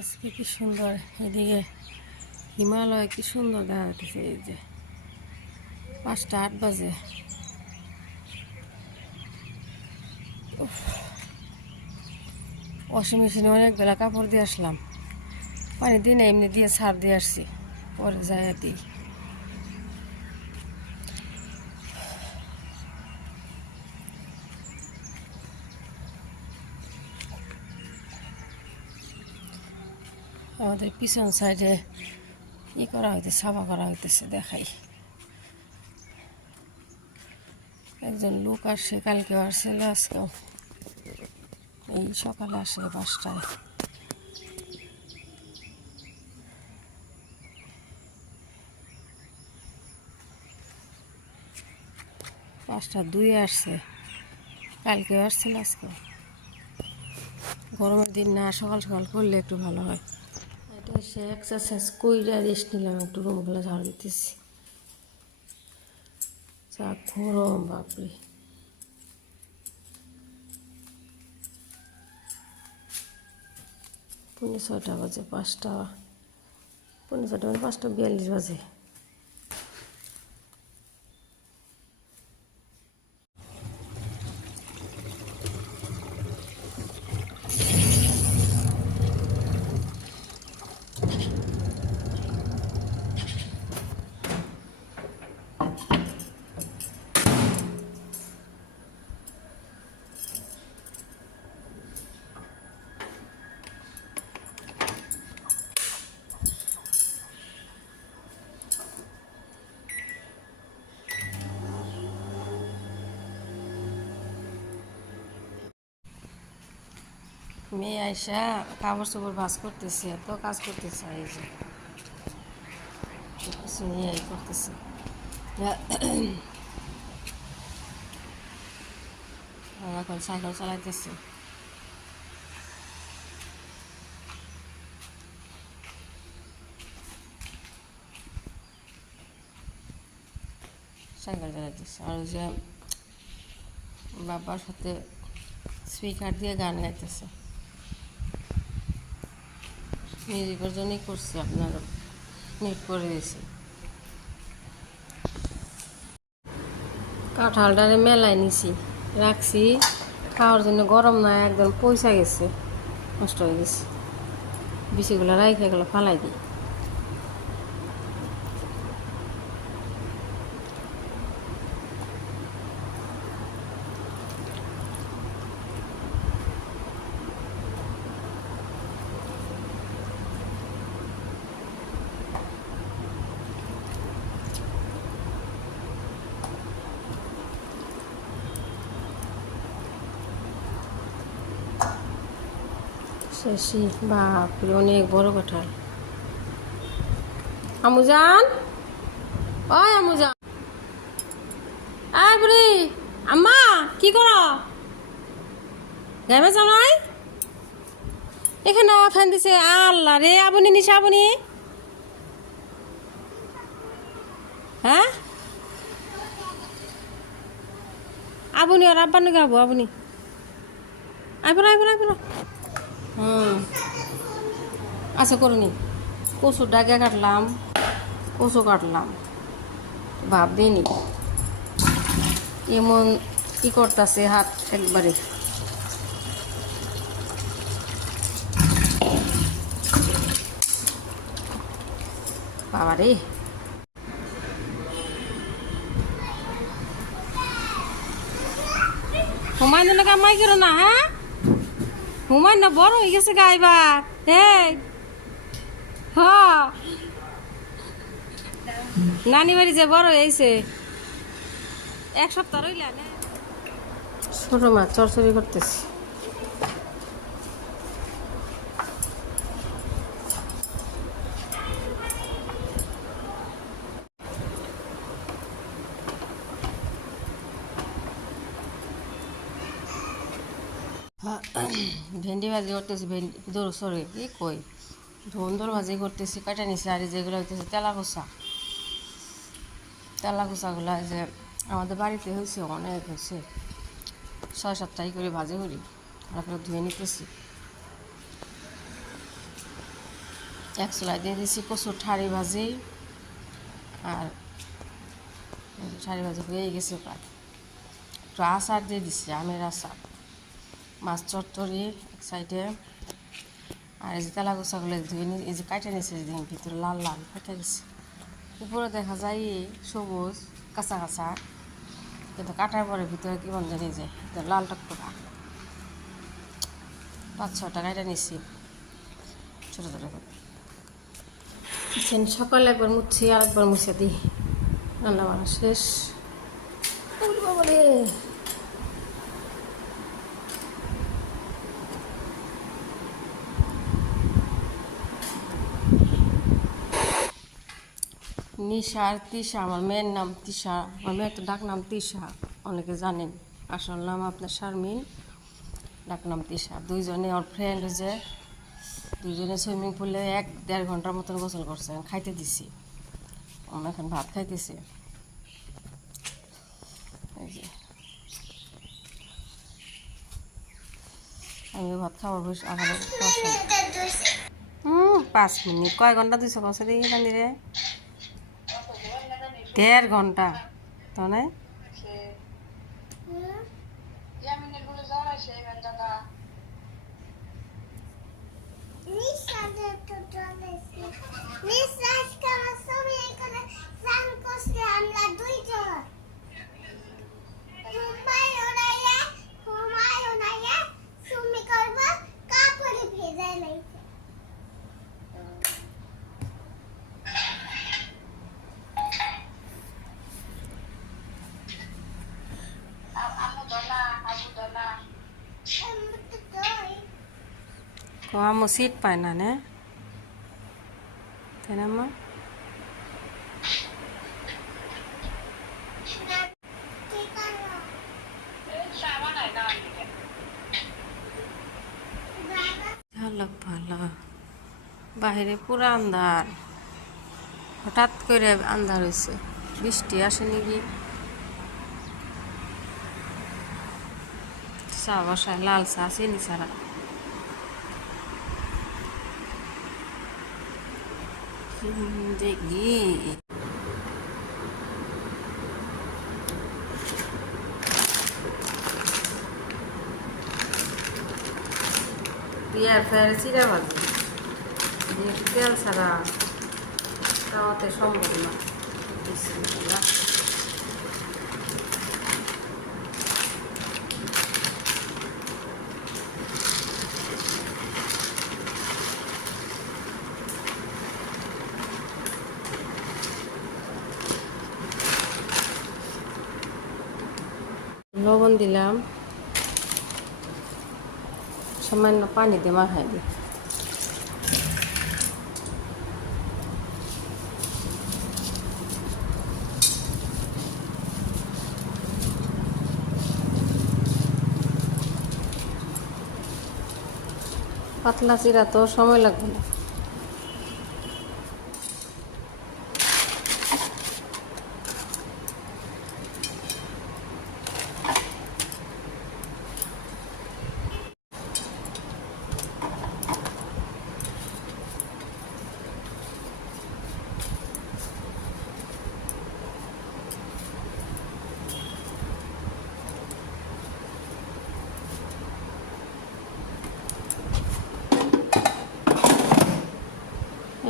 আজকে কি সুন্দর এদিকে হিমালয় কি সুন্দর দেখা যাচ্ছে। এই যে 5টা 8 বাজে। ওয়াশিং মেশিনে অনেক বেলা কাপড় দিয়ে আসলাম, পানি দিই না, এমনি দিয়ে ছাড় দিয়ে আসছি, পরে যাই দিই। আমাদের পিছন সাইডে করা হইতেছে, সাফা করা হইতেছে, দেখাই। একজন লোক আসছে, কালকেও আসছিল, আজকেও এই সকালে আসে 5টায়। পাঁচটা 2 আসছে, কালকেও আসছিল, আজকেও। গরমের দিন না, সকাল সকাল করলে একটু ভালো হয়। এটা সে এক্সারসাইজ কইরা রেস্ট নিলাম, একটু রুমগুলো ঝাড় দিতেছি। যা গরম, বাপরে। পৌনে 6টা বাজে, 5টা পৌনে 6টা মানে 5টা 42 বাজে। মেয়ে আইসা কাপড় চোপড় ভাজ করতেছে, এত কাজ করতেছে। এই যে কিছু নিয়ে করতেছে। এখন সাইকেল চালাইতেছে। সাইকেল চালাইতেছে আর ওই যে বাবার সাথে স্পিকার দিয়ে গান গাইতেছে। মিউজিকের জন্যই করছি, আপনার মিট করে দিয়েছি। কাঁঠালটারে মেলায় নিছি, রাখছি খাওয়ার জন্য। গরম না, একদম পয়সা গেছে, নষ্ট হয়ে গেছে। বিচিগুলো রাইখে গেলো, ফালাই দিই। শেষই, বাপরে, অনেক বড় কাঁঠাল। আমুজান, ওই আমুজান, আয় বুড়ি, আম্মা কি করো? গাইমা জামাই এখানে ফ্যান দিছে। আল্লাহ রে, আবনি নিছে, আবনি। হ্যাঁ, আবনি আর আব্বা নাকি আবু? আবনি আইবো না, আইবো না, আইবো না। আচ্ছা করুনি। কচুর ডাকে কাটলাম, কচু কাটলাম, ভাববেনি এমন কি করতেছে হাত একবারে। বাবারে, হুমায়ুন না কামাই করো না। হ্যাঁ, হুমায়ুন না বড় হয়ে গেছে গাইবার। এই হ, নানি বাড়ি যে বড় হয়েছে, 1 সপ্তাহ রইলা না। ছোট মাছ চরচড়ি করতেছি। ভেন্ডি ভাজি করতেছি, ভেন্ডি দৌড় সরে কি কই, ধুন্দর ভাজি করতেছি, কাটা নিছি। আর যেগুলো হইতেছে তেলাকুচা, তেলাকুচাগুলো যে আমাদের বাড়িতে হয়েছে, অনেক হয়েছে, 6-7টাই করে ভাজি করি, তারপরে ধুয়ে নিতেছি। এক চুলায় দিয়ে দিয়েছি কচুর ঠাড়ি ভাজি, আর ঠাড়ি ভাজি হয়ে গেছে প্রায়। একটু আচার দিয়ে দিচ্ছি, আমের আচার, মাছ চটচড়ি এক সাইডে, আর এই যে তেলা গোছাগুলো ধুয়ে নিয়ে এই যে কাটে নিয়েছে, ভিতরে লাল লাল কেটে গেছে। উপরে দেখা যায় সবুজ কাঁচা কাঁচা, কিন্তু কাটার পরে ভিতরে কেমন জানি যায় লাল টকটকা। 5-6টা কাটে নিচ্ছি ছোটো ছোটো করে। সকালে একবার মুছছি আর একবার মুছে দিই, রান্না বান্না শেষ। বাবারে নিশা আর তিশা, আমার মেয়ের নাম তিশা, আমার মেয়ের তো ডাক নাম তিশা, অনেকে জানেন। আসল নাম আপনার শারমিন, ডাক নাম তিশা। দুইজনে ওর ফ্রেন্ড হয়েছে, দুইজনে সুইমিং পুলে 1-1.5 ঘন্টার মতন গোসল করছে, খাইতে দিছি। আমরা এখন ভাত খাইতেছি। এই যে আমি ভাত খাবার বসে আবার 5 মিনিট, কয় ঘন্টা 200 কষে দেখি জানি রে, 1.5 ঘন্টা তো নাই। আম্মু সিট পায় না নে, তাই না আম্মা? ভালো ভালো, বাহিরে পুরা আন্ধার, হঠাৎ করে আন্ধার হয়েছে, বৃষ্টি আসেনি কি। চা বসায়, লাল চা, চিনি ছাড়া। দেখি পিয়ার ফের চিরা ভাজি, তেল ছাড়া খাওয়াতে সম্ভব না। লবণ দিলাম, সামান্য পানি দিয়ে মাখাই দিই। পাতলা চিরা তো সময় লাগবে না।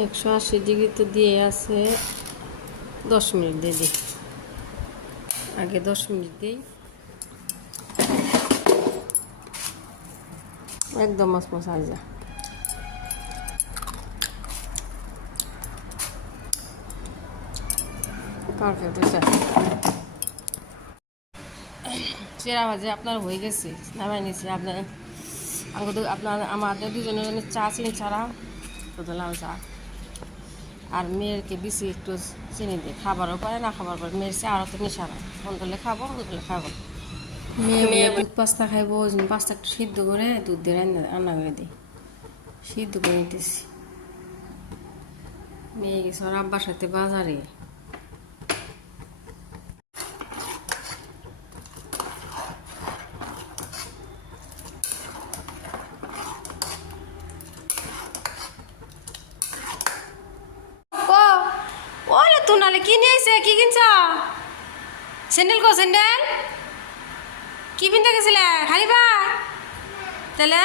একশো 80 ডিগ্রিতে দিয়ে আছে, 10 মিনিট দিয়ে দিই। আগে 10 মিনিট দিই, একদম মসমস আর যা। পারফেক্ট হয়েছে। চেরা ভাজি আপনার হয়ে গেছে, নামাই নিয়েছি। আমাদের দুজনের জন্য চা চিনি ছাড়া, শুধু লাল চা। আর মেয়েরকে দিছি একটু চিনি দিয়ে, খাবারও পারে না খাবার পরে মেয়ের চা আরও তো মিশানো, ফোন করলে খাবো, ফোন করলে খাবো। মেয়ে দুধ পাস্তা খাইবো, ওই জন্য পাস্তা একটু সিদ্ধ করে দুধ দিয়ে রান্না করে দিই, সিদ্ধ করে নিতেছি। মেয়ে গেছে ওর আব্বার সাথে বাজারে। তাহলে কি নিয়ে আইছে? কি কিনছ? স্যান্ডেল কো স্যান্ডেল? কি কিনতে গেছিলে? খালিবা? তাহলে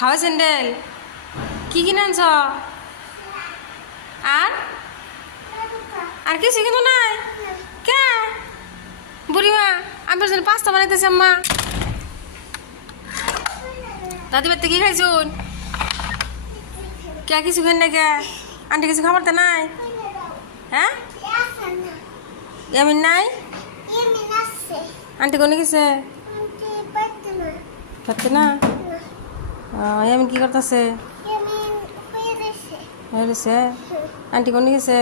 হাওয়া স্যান্ডেল কি কিনে আনছ? আর আর কিছু কিন্তু নাই কে? বুড়িমা আমি জন্য পাস্তা বানাইতেছি আম্মা। দাদি বাড়িতে কি খাইছুন? কে কিছু খাই না কে? আন্টি কিছু খাবার তো নাই? হ্যাঁ এমন নাই? আন্টি কোনে গেছে? পারতে না? এমন কি করতেছে? হয়েছে আন্টি কোনে গেছে?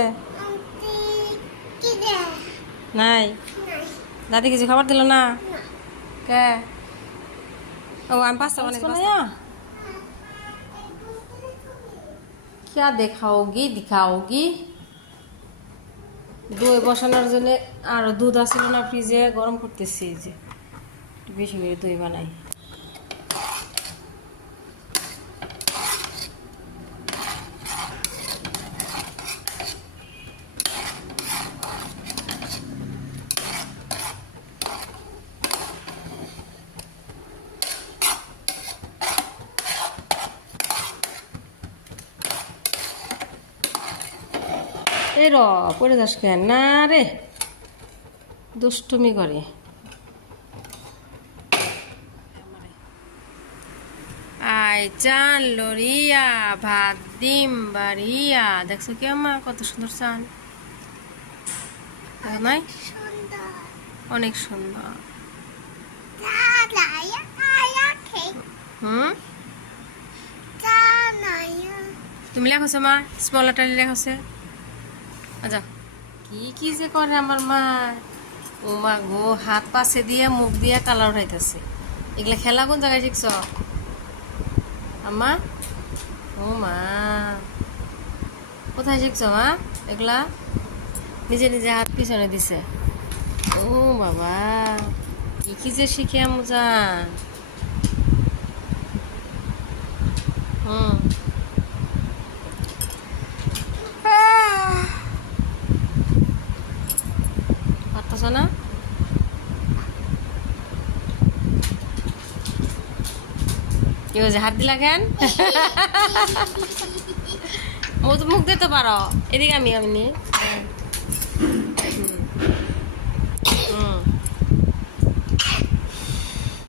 নাই দাদি কিছু খাবার দিল না কে? ও আমি पास्ता बनाया। क्या देखाओगी दिखाओगी? দই বসানোর জন্য আর দুধ আসছিল না ফ্রিজে, গরম করতেছি যে বেশি করে দই বানাই। এই র পড়ে যাস কেন? না রে দুষ্টুমি করে। আই চান লরিয়া ভাত ডিম বাড়িয়া। দেখছো কি আম্মা কত সুন্দর চান? নাই অনেক সুন্দর। হুম তুমি লেখছো মা? স্মল লেটারে লেখছে। আচ্ছা কি কি যে করে আমার মা। ও মা গো হাত পাশে দিয়ে মুখ দিয়ে কালার উঠাইতেছে। এগুলা খেলা কোন জায়গায় শিখছ আম্মা? ও মা কোথায় শিখছ মা এগুলা? নিজে নিজে হাত পিছনে দিছে। ও বাবা কি কি যে শিখে আমু জান। হুম পারতেছ না? কি হয়েছে হাত দিলা কেন? মুখ দিতে পারো। এদিকে আমি